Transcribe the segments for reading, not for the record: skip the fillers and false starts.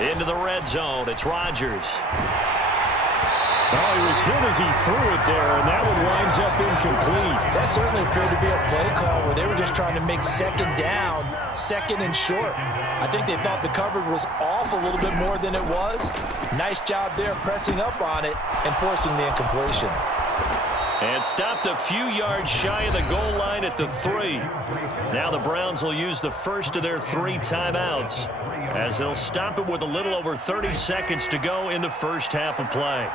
Into the red zone, it's Rodgers. Well, he was hit as he threw it there, and that one winds up incomplete. That certainly appeared to be a play call where they were just trying to make second down, second and short. I think they thought the coverage was off a little bit more than it was. Nice job there pressing up on it and forcing the incompletion. And stopped a few yards shy of the goal line at the 3. Now the Browns will use the first of their 3 timeouts as they'll stop it with a little over 30 seconds to go in the first half of play.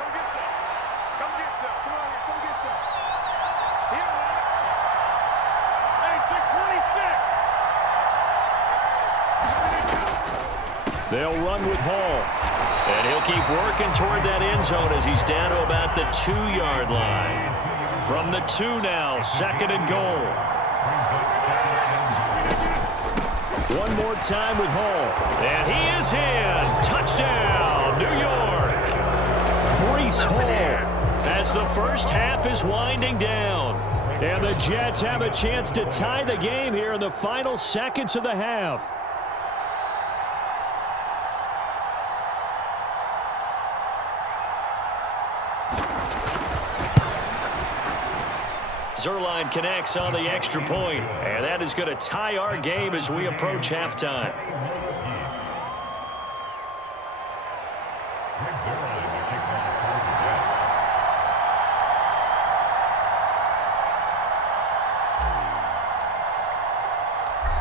They'll run with Hall. And he'll keep working toward that end zone as he's down to about the 2-yard line. From the 2 now, second and goal. One more time with Hall. And he is in. Touchdown, New York. Breece Hall as the first half is winding down. And the Jets have a chance to tie the game here in the final seconds of the half. Zerline connects on the extra point, and that is going to tie our game as we approach halftime.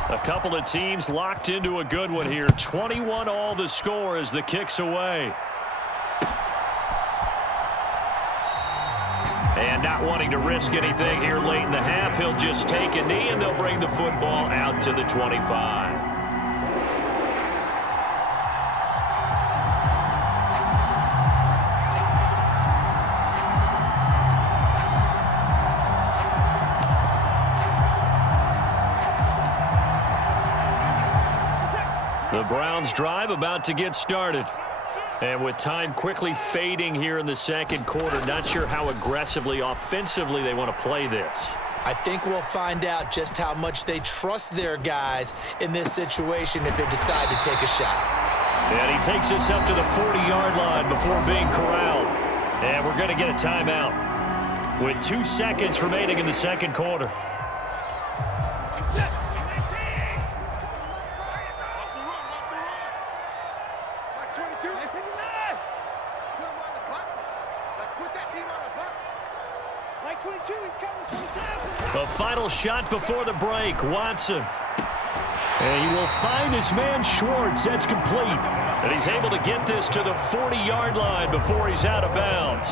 A couple of teams locked into a good one here. 21 all the score as the kick's away. And not wanting to risk anything here late in the half, he'll just take a knee and they'll bring the football out to the 25. The Browns drive about to get started. And with time quickly fading here in the second quarter, not sure how aggressively, offensively they want to play this. I think we'll find out just how much they trust their guys in this situation if they decide to take a shot. And he takes us up to the 40-yard line before being corralled. And we're going to get a timeout with 2 seconds remaining in the second quarter. The final shot before the break, Watson. And he will find his man Schwartz. That's complete. And he's able to get this to the 40-yard line before he's out of bounds.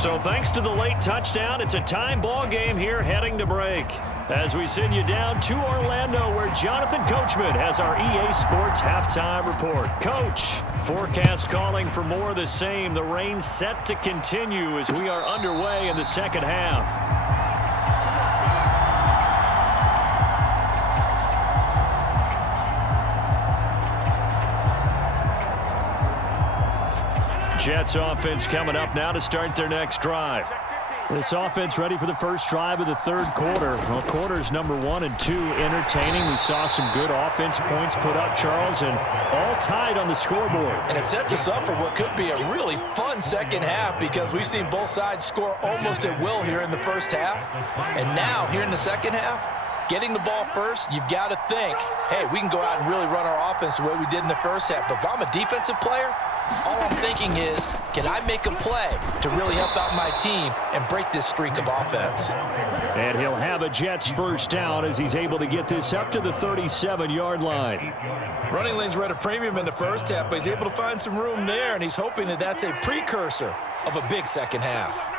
So thanks to the late touchdown, it's a time ball game here heading to break. As we send you down to Orlando, where Jonathan Coachman has our EA Sports halftime report. Coach, forecast calling for more of the same. The rain set to continue as we are underway in the second half. Jets offense coming up now to start their next drive. This offense ready for the first drive of the third quarter. Well, quarters number 1 and 2 entertaining. We saw some good offense points put up, Charles, and all tied on the scoreboard. And it sets us up for what could be a really fun second half because we've seen both sides score almost at will here in the first half. And now, here in the second half, getting the ball first, you've got to think, hey, we can go out and really run our offense the way we did in the first half. But if I'm a defensive player, all I'm thinking is, can I make a play to really help out my team and break this streak of offense? And he'll have a Jets first down as he's able to get this up to the 37-yard line. Running lanes were at a premium in the first half, but he's able to find some room there, and he's hoping that that's a precursor of a big second half.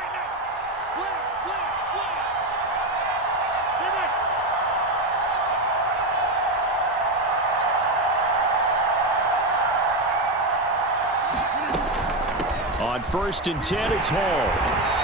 On 1st and 10, it's Hall.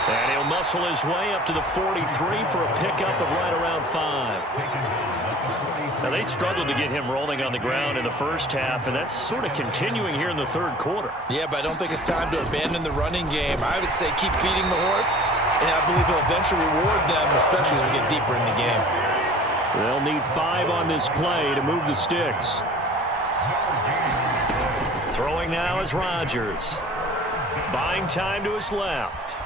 And he'll muscle his way up to the 43 for a pickup of right around 5. Now, they struggled to get him rolling on the ground in the first half, and that's sort of continuing here in the third quarter. Yeah, but I don't think it's time to abandon the running game. I would say keep feeding the horse, and I believe he'll eventually reward them, especially as we get deeper in the game. They'll need 5 on this play to move the sticks. Throwing now is Rodgers. Buying time to his left.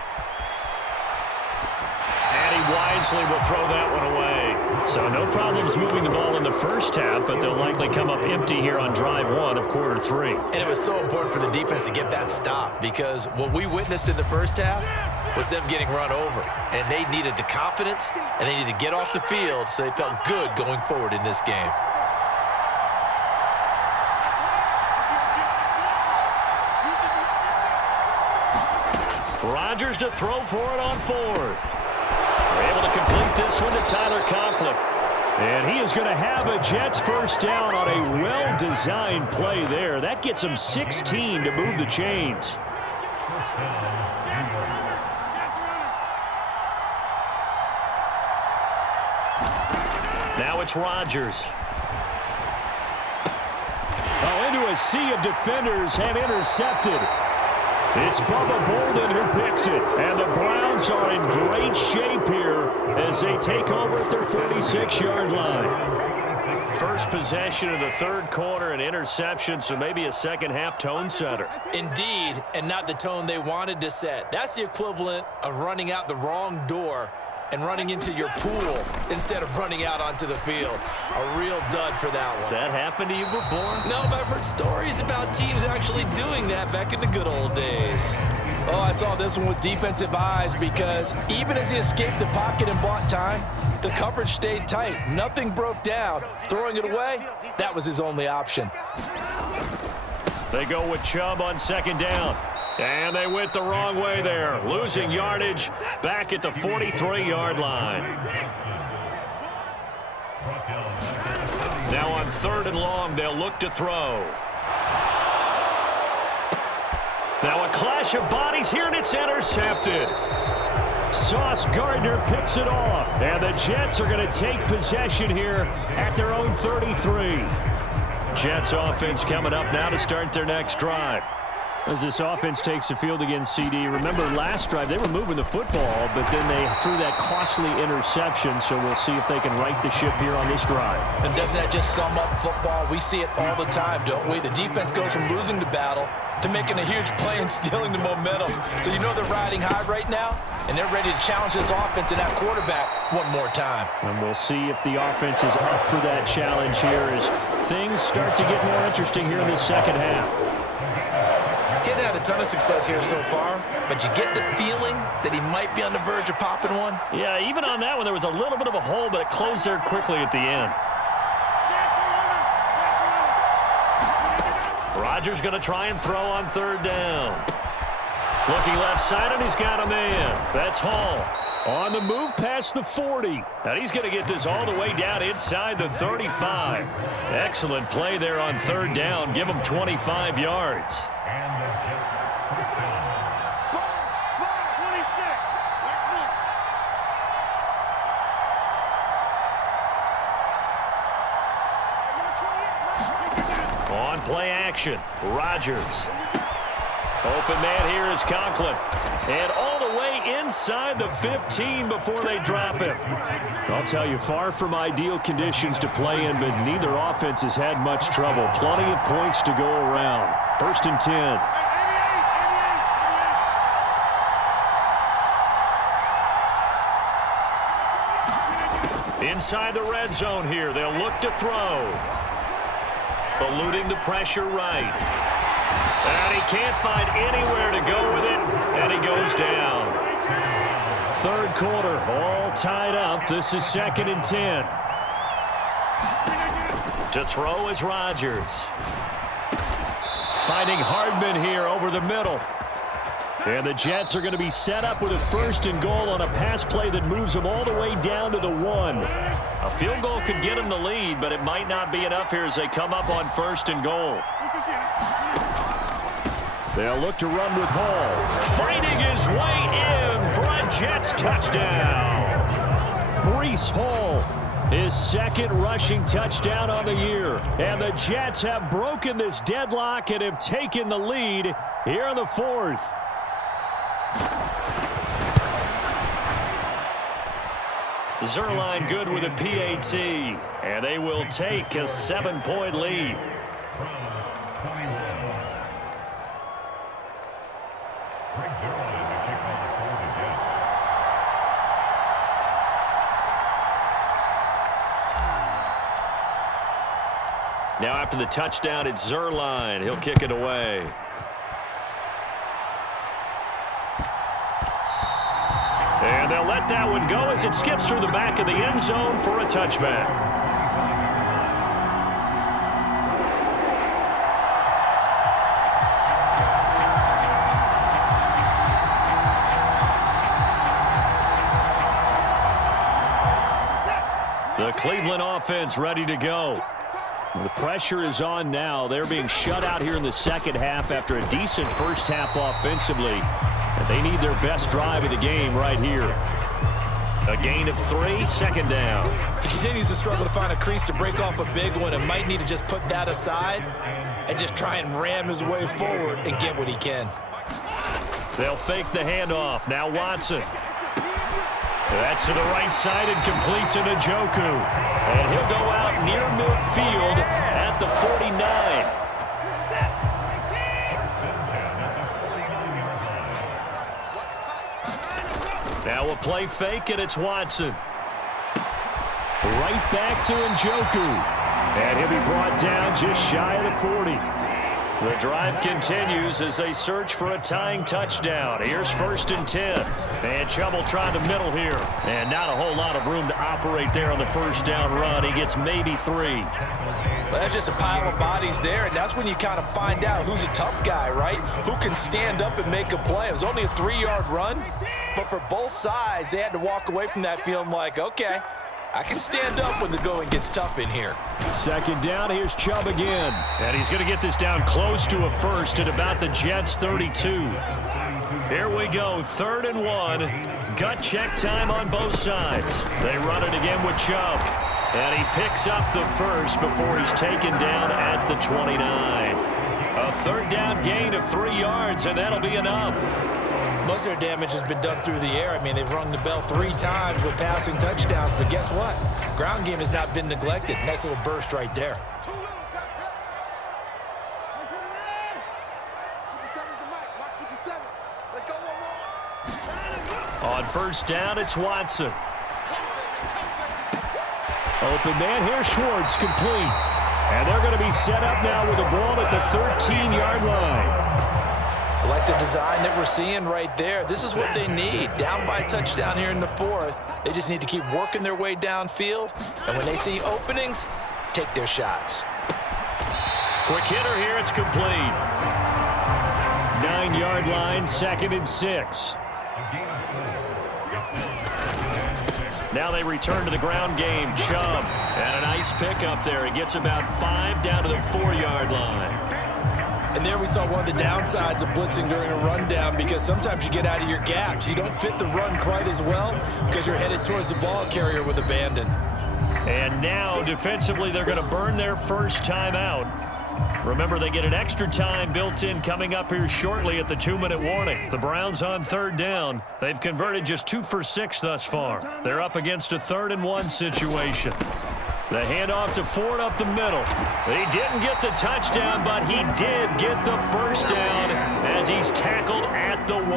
And he wisely will throw that one away. So no problems moving the ball in the first half, but they'll likely come up empty here on drive one of quarter three. And it was so important for the defense to get that stop, because what we witnessed in the first half was them getting run over. And they needed the confidence, and they needed to get off the field so they felt good going forward in this game. Rodgers to throw for it on fourth. They're able to complete this one to Tyler Conklin. And he is going to have a Jets first down on a well-designed play there. That gets him 16 to move the chains. Now it's Rodgers. Oh, into a sea of defenders and intercepted. It's Bubba Bolden who picks it. And the Browns are in great shape here as they take over at their 46-yard line. First possession of the third quarter, an interception, so maybe a second-half tone setter. Indeed, and not the tone they wanted to set. That's the equivalent of running out the wrong door and running into your pool instead of running out onto the field. A real dud for that one. Has that happened to you before? No, but I've heard stories about teams actually doing that back in the good old days. Oh, I saw this one with defensive eyes, because even as he escaped the pocket and bought time, the coverage stayed tight. Nothing broke down. Throwing it away, that was his only option. They go with Chubb on second down. And they went the wrong way there, losing yardage back at the 43-yard line. Now on third and long, they'll look to throw. Now a clash of bodies here, and it's intercepted. Sauce Gardner picks it off, and the Jets are going to take possession here at their own 33. Jets offense coming up now to start their next drive. As this offense takes the field against CD, remember last drive they were moving the football, but then they threw that costly interception, so we'll see if they can right the ship here on this drive. And doesn't that just sum up football? We see it all the time, don't we? The defense goes from losing the battle to making a huge play and stealing the momentum. So you know they're riding high right now, and they're ready to challenge this offense and that quarterback one more time. And we'll see if the offense is up for that challenge here as things start to get more interesting here in this second half. Getting had a ton of success here so far, but you get the feeling that he might be on the verge of popping one. Yeah, even on that one, there was a little bit of a hole, but it closed there quickly at the end. Rodgers going to try and throw on third down. Looking left side, and he's got a man. That's Hall. On the move past the 40. And he's going to get this all the way down inside the 35. Excellent play there on third down. Give him 25 yards. On play action, Rodgers. Open man here is Conklin. And all the way inside the 15 before they drop him. I'll tell you, far from ideal conditions to play in, but neither offense has had much trouble. Plenty of points to go around. First and 10. Inside the red zone here, they'll look to throw. Eluding the pressure right. And he can't find anywhere to go with it, and he goes down. Third quarter, all tied up. This is second and 10. To throw is Rodgers. Finding Hardman here over the middle. And the Jets are going to be set up with a first and goal on a pass play that moves them all the way down to the 1. A field goal could get them the lead, but it might not be enough here as they come up on first and goal. They'll look to run with Hall. Fighting his way in for a Jets touchdown. Breece Hall, his second rushing touchdown on the year. And the Jets have broken this deadlock and have taken the lead here in the fourth. Zerline good with a PAT, and they will take a 7-point lead. Now after the touchdown, it's Zerline. He'll kick it away. And they'll let that one go as it skips through the back of the end zone for a touchback. The Cleveland offense ready to go. The pressure is on now. They're being shut out here in the second half after a decent first half offensively. And they need their best drive of the game right here. A gain of 3, second down. He continues to struggle to find a crease to break off a big one and might need to just put that aside and just try and ram his way forward and get what he can. They'll fake the handoff. Now Watson. That's to the right side and complete to Njoku. And he'll go out near midfield at the 49. Now a play fake, and it's Watson. Right back to Njoku. And he'll be brought down just shy of the 40. The drive continues as they search for a tying touchdown. Here's 1st and 10. And Chubb will try the middle here. And not a whole lot of room to operate there on the first down run. He gets maybe 3. Well, that's just a pile of bodies there, and that's when you kind of find out who's a tough guy, right? Who can stand up and make a play. It was only a 3-yard run, but for both sides, they had to walk away from that feeling like, okay, I can stand up when the going gets tough in here. Second down, here's Chubb again. And he's going to get this down close to a first at about the Jets' 32. Here we go, 3rd and 1. Gut check time on both sides. They run it again with Chubb. And he picks up the first before he's taken down at the 29. A 3rd down gain of 3 yards, and that'll be enough. Most of their damage has been done through the air. I mean, they've rung the bell 3 times with passing touchdowns, but guess what? Ground game has not been neglected. Nice little burst right there. On 1st down, it's Watson. Open man here, Schwartz, complete. And they're going to be set up now with a ball at the 13-yard line. I like the design that we're seeing right there. This is what they need. Down by a touchdown here in the 4th. They just need to keep working their way downfield. And when they see openings, take their shots. Quick hitter here. It's complete. 9-yard line, 2nd and 6. Now they return to the ground game. Chubb. And a nice pickup there. He gets about 5 down to the 4-yard line. And there we saw one of the downsides of blitzing during a rundown, because sometimes you get out of your gaps. You don't fit the run quite as well because you're headed towards the ball carrier with abandon. And now defensively they're going to burn their first timeout. Remember, they get an extra time built in coming up here shortly at the 2-minute warning. The Browns on 3rd down. They've converted just 2 for 6 thus far. They're up against a 3rd and 1 situation. The handoff to Ford up the middle. He didn't get the touchdown, but he did get the first down as he's tackled at the 1.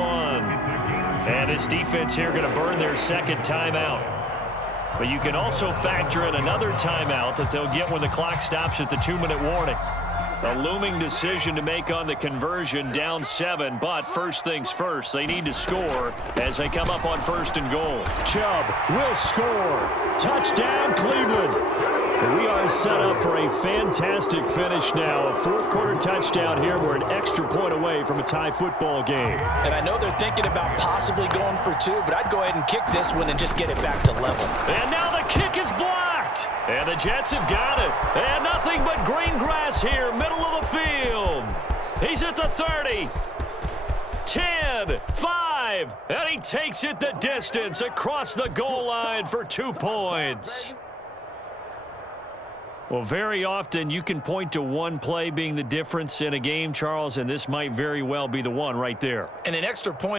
And this defense here going to burn their 2nd timeout. But you can also factor in another timeout that they'll get when the clock stops at the 2-minute warning. A looming decision to make on the conversion, down 7, but first things first, they need to score as they come up on 1st and goal. Chubb will score. Touchdown, Cleveland. And we are set up for a fantastic finish now. A 4th quarter touchdown here. We're an extra point away from a tie football game. And I know they're thinking about possibly going for 2, but I'd go ahead and kick this one and just get it back to level. And now the kick is blocked. And the Jets have got it. And nothing but green grass here, middle of the field. He's at the 30. 10, 5, and he takes it the distance across the goal line for 2 points. Well, very often you can point to one play being the difference in a game, Charles, and this might very well be the one right there. And an extra point